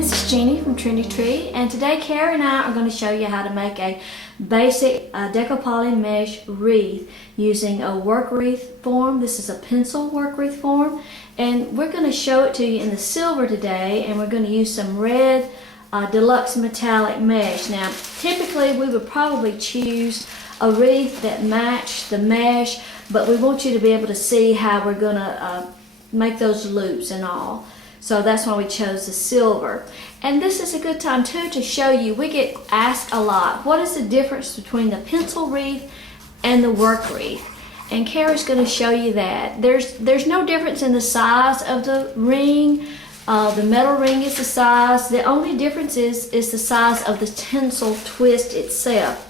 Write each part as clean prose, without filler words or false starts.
this is Jeannie from Trendy, and today Carrie and I are going to show you how to make a basic Deco poly mesh wreath using a work wreath form. This is a pencil work wreath form, and we're going to show it to you in the silver today, and we're going to use some red deluxe metallic mesh. Now typically we would probably choose a wreath that matched the mesh, but we want you to be able to see how we're going to make those loops and all. So that's why we chose the silver. And this is a good time too to show you, we get asked a lot, what is the difference between the pencil wreath and the work wreath? And Carrie's going to show you that. There's no difference in the size of the ring. The metal ring is the size. The only difference is the size of the tinsel twist itself.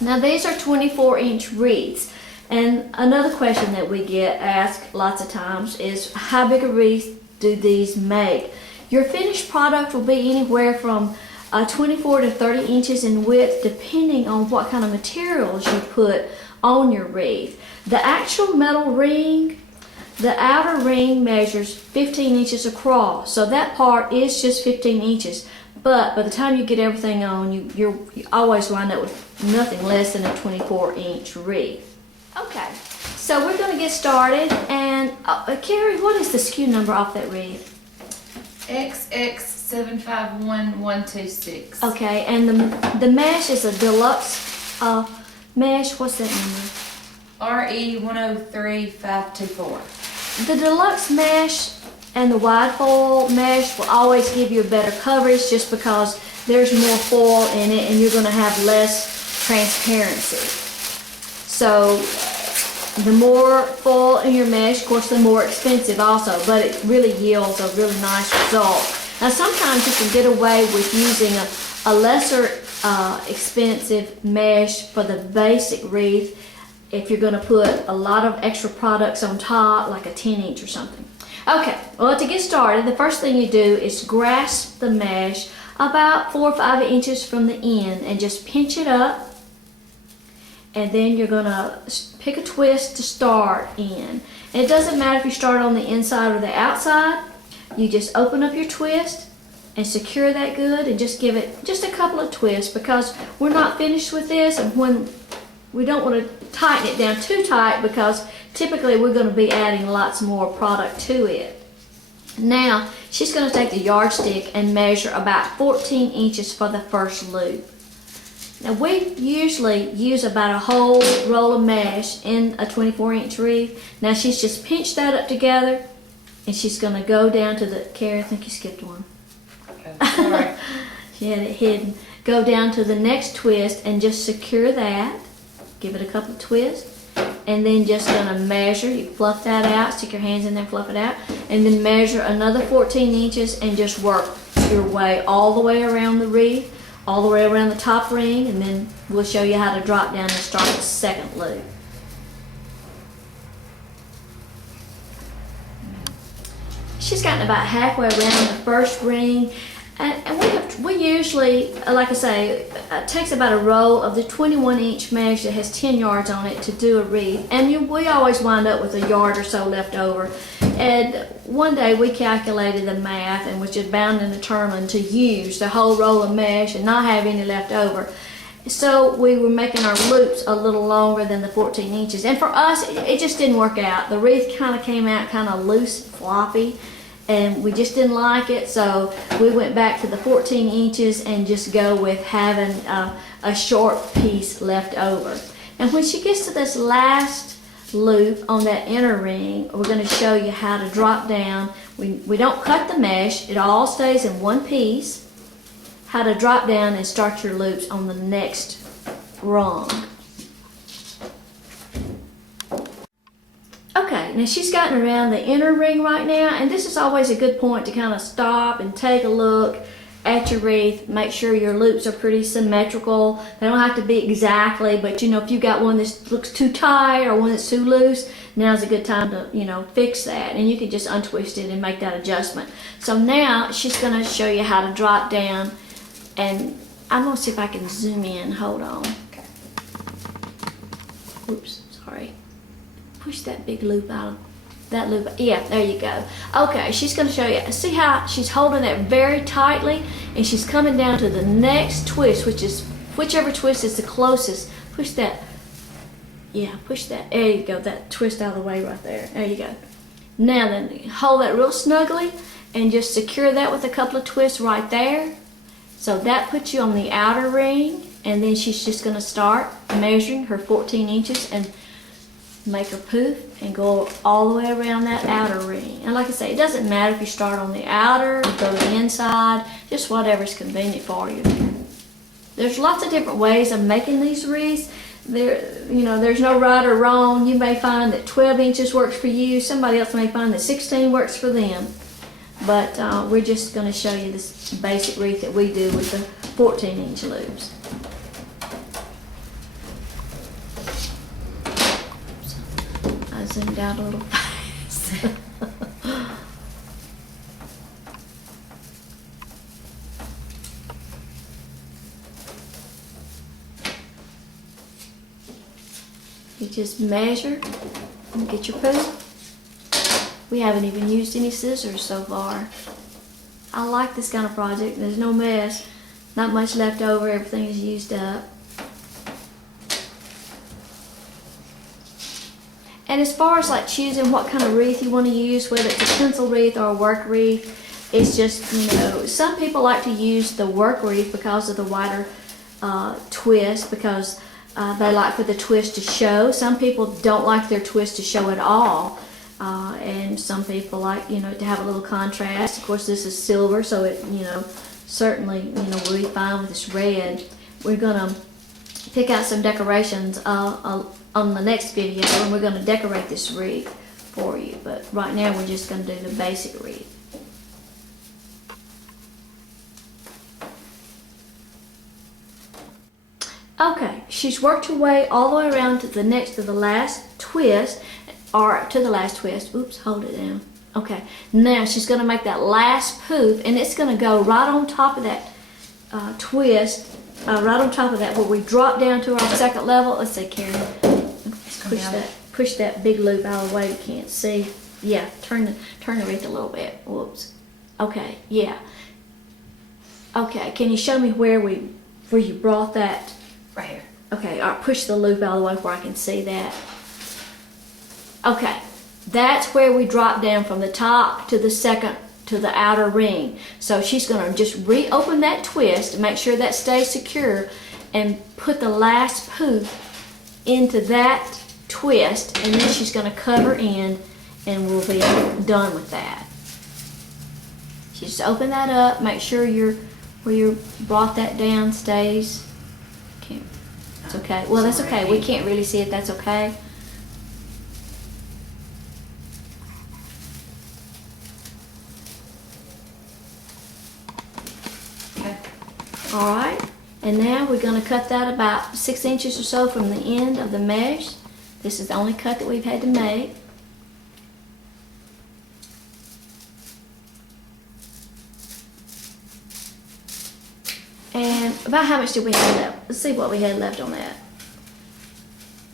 Now these are 24-inch wreaths. And another question that we get asked lots of times is, how big a wreath do these make? Your finished product will be anywhere from 24 to 30 inches in width, depending on what kind of materials you put on your wreath. The actual metal ring, the outer ring measures 15 inches across, so that part is just 15 inches. But by the time you get everything on, you always wind up with nothing less than a 24-inch wreath. Okay, so we're going to get started, and Carrie, what is the SKU number off that wreath? XX751126. Okay, and the mesh is a deluxe mesh. What's that number? RE103524. The deluxe mesh and the wide foil mesh will always give you a better coverage just because there's more foil in it and you're going to have less transparency. So the more foil in your mesh, of course, the more expensive also, but it really yields a really nice result. Now sometimes you can get away with using a lesser expensive mesh for the basic wreath if you're going to put a lot of extra products on top, like a 10-inch or something. Okay, well, to get started, the first thing you do is grasp the mesh about 4 or 5 inches from the end and just pinch it up. And then you're going to pick a twist to start in. And it doesn't matter if you start on the inside or the outside. You just open up your twist and secure that good and just give it just a couple of twists, because we're not finished with this, and when we don't want to tighten it down too tight because typically we're going to be adding lots more product to it. Now she's going to take the yardstick and measure about 14 inches for the first loop. Now we usually use about a whole roll of mesh in a 24-inch wreath. Now she's just pinched that up together, and she's going to go down to the, Carrie, I think you skipped one. Oh, sorry. She had it hidden. Go down to the next twist and just secure that. Give it a couple of twists. And then just going to measure. You fluff that out, stick your hands in there, fluff it out. And then measure another 14 inches and just work your way all the way around the wreath, all the way around the top ring, and then we'll show you how to drop down and start the second loop. She's gotten about halfway around the first ring, and we usually, like I say, it takes about a roll of the 21-inch mesh that has 10 yards on it to do a wreath, and we always wind up with a yard or so left over. And one day we calculated the math and was just bound and determined to use the whole roll of mesh and not have any left over. So we were making our loops a little longer than the 14 inches. And for us, it just didn't work out. The wreath kind of came out kind of loose, floppy, and we just didn't like it. So we went back to the 14 inches and just go with having a short piece left over. And when she gets to this last loop on that inner ring, we're going to show you how to drop down. We don't cut the mesh, it all stays in one piece. How to drop down and start your loops on the next rung. Okay, now she's gotten around the inner ring right now, and this is always a good point to kind of stop and take a look at your wreath. Make sure your loops are pretty symmetrical. They don't have to be exactly, but you know, if you've got one that looks too tight or one that's too loose, now's a good time to, you know, fix that, and you can just untwist it and make that adjustment. So now she's going to show you how to drop down, and I'm going to see if I can zoom in. Hold on. Okay. Oops, sorry. Push that big loop out that loop, yeah, there you go. Okay, she's going to show you. See how she's holding it very tightly, and she's coming down to the next twist, which is whichever twist is the closest. Push that. Yeah, push that. There you go. That twist out of the way right there. There you go. Now then, hold that real snugly and just secure that with a couple of twists right there. So that puts you on the outer ring, and then she's just going to start measuring her 14 inches and make her poof and go all the way around that outer ring. And like I say, it doesn't matter if you start on the outer or go to the inside, just whatever's convenient for you. There's lots of different ways of making these wreaths. There's no right or wrong. You may find that 12 inches works for you. Somebody else may find that 16 works for them. But we're just going to show you this basic wreath that we do with the 14-inch loops. I zoomed out a little fast. You just measure and get your poof. We haven't even used any scissors so far. I like this kind of project. There's no mess, not much left over, everything is used up. And as far as like choosing what kind of wreath you want to use, whether it's a pencil wreath or a work wreath, it's just, some people like to use the work wreath because of the wider twist, because they like for the twist to show. Some people don't like their twist to show at all. And some people like, to have a little contrast. Of course, this is silver, so it, certainly, will be fine with this red. We're gonna pick out some decorations on the next video, and we're gonna decorate this wreath for you. But right now, we're just gonna do the basic wreath. Okay, she's worked her way all the way around to the last twist, or to the last twist. Oops, hold it down. Okay, now she's going to make that last poof, and it's going to go right on top of that twist, right on top of that where we drop down to our second level. Let's see, Karen, push that big loop out of the way. You can't see. Yeah, turn the wreath a little bit. Whoops. Okay, yeah. Okay, can you show me where you brought that? Right here. Okay, all right, push the loop out of the way where I can see that. Okay, that's where we drop down from the top to the outer ring. So she's gonna just reopen that twist and make sure that stays secure and put the last poof into that twist, and then she's gonna cover in and we'll be done with that. Just open that up, make sure where you brought that down stays. It's okay. Well, that's okay. We can't really see it. That's okay. Okay. All right. And now we're going to cut that about 6 inches or so from the end of the mesh. This is the only cut that we've had to make. And about how much did we have left? Let's see what we had left on that.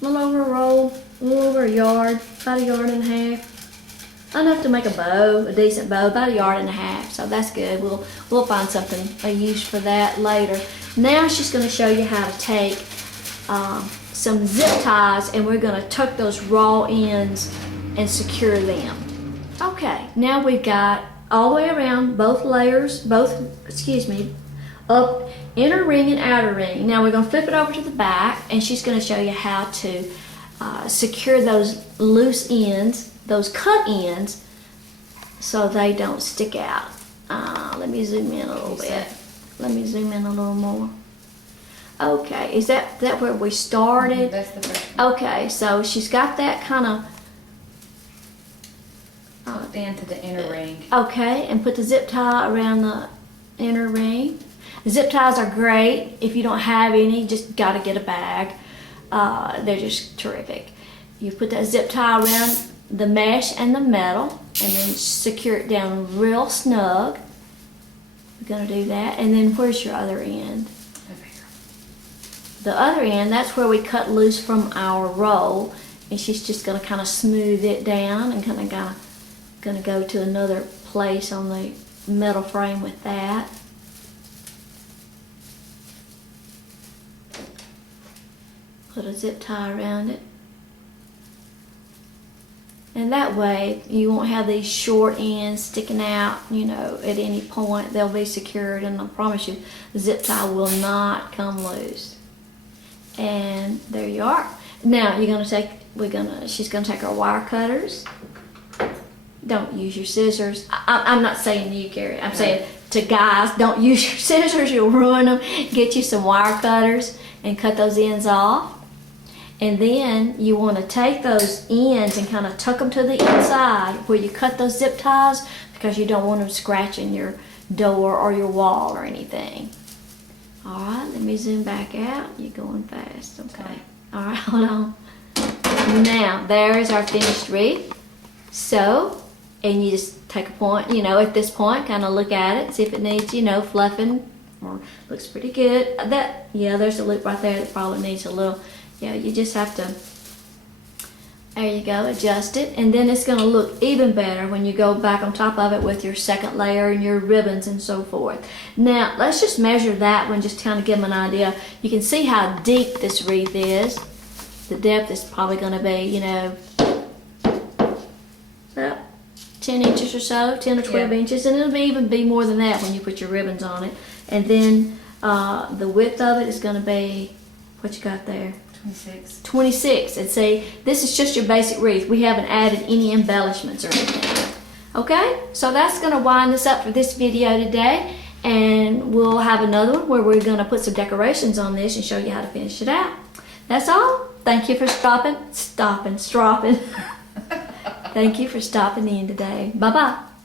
A little over a roll, a little over a yard, about a yard and a half. Enough to make a bow, a decent bow, about a yard and a half. So that's good. We'll find something, a use for that later. Now she's going to show you how to take some zip ties, and we're going to tuck those raw ends and secure them. Okay, now we've got all the way around both layers, up inner ring and outer ring. Now we're going to flip it over to the back, and she's going to show you how to secure those loose ends, those cut ends, so they don't stick out. Let me zoom in a little bit. Let me zoom in a little more. Okay, is that where we started? That's the first one. Okay, so she's got that kind of Into the inner ring. okay, and put the zip tie around the inner ring. Zip ties are great. If you don't have any, just gotta get a bag. They're just terrific. You put that zip tie around the mesh and the metal, and then secure it down real snug. We're gonna do that. And then where's your other end? Over here. The other end, that's where we cut loose from our roll, and she's just going to kind of smooth it down and kind of going to go to another place on the metal frame with that. Put a zip tie around it. And that way you won't have these short ends sticking out, you know, at any point. They'll be secured, and I promise you the zip tie will not come loose. And there you are. Now she's gonna take our wire cutters. Don't use your scissors. I'm not saying you, Carrie. I'm saying to guys, don't use your scissors. You'll ruin them. Get you some wire cutters and cut those ends off. And then you want to take those ends and kind of tuck them to the inside where you cut those zip ties, because you don't want them scratching your door or your wall or anything. All right, let me zoom back out. You're going fast, okay. All right, hold on. Now, there is our finished wreath. So, and you just take a point, you know, at this point, kind of look at it, see if it needs, you know, fluffing, or looks pretty good. Yeah, there's a loop right there that probably needs a little. Yeah, you just have to, there you go, adjust it, and then it's going to look even better when you go back on top of it with your second layer and your ribbons and so forth. Now, let's just measure that one, just kind of give them an idea. You can see how deep this wreath is. The depth is probably going to be, you know, about 10 inches or so, 10 or 12 inches, and it'll even be more than that when you put your ribbons on it. And then the width of it is going to be, what you got there? 26. And see, this is just your basic wreath. We haven't added any embellishments or anything. Okay, so that's going to wind us up for this video today, and we'll have another one where we're going to put some decorations on this and show you how to finish it out. That's all. Thank you for stopping. Thank you for stopping in today. Bye-bye.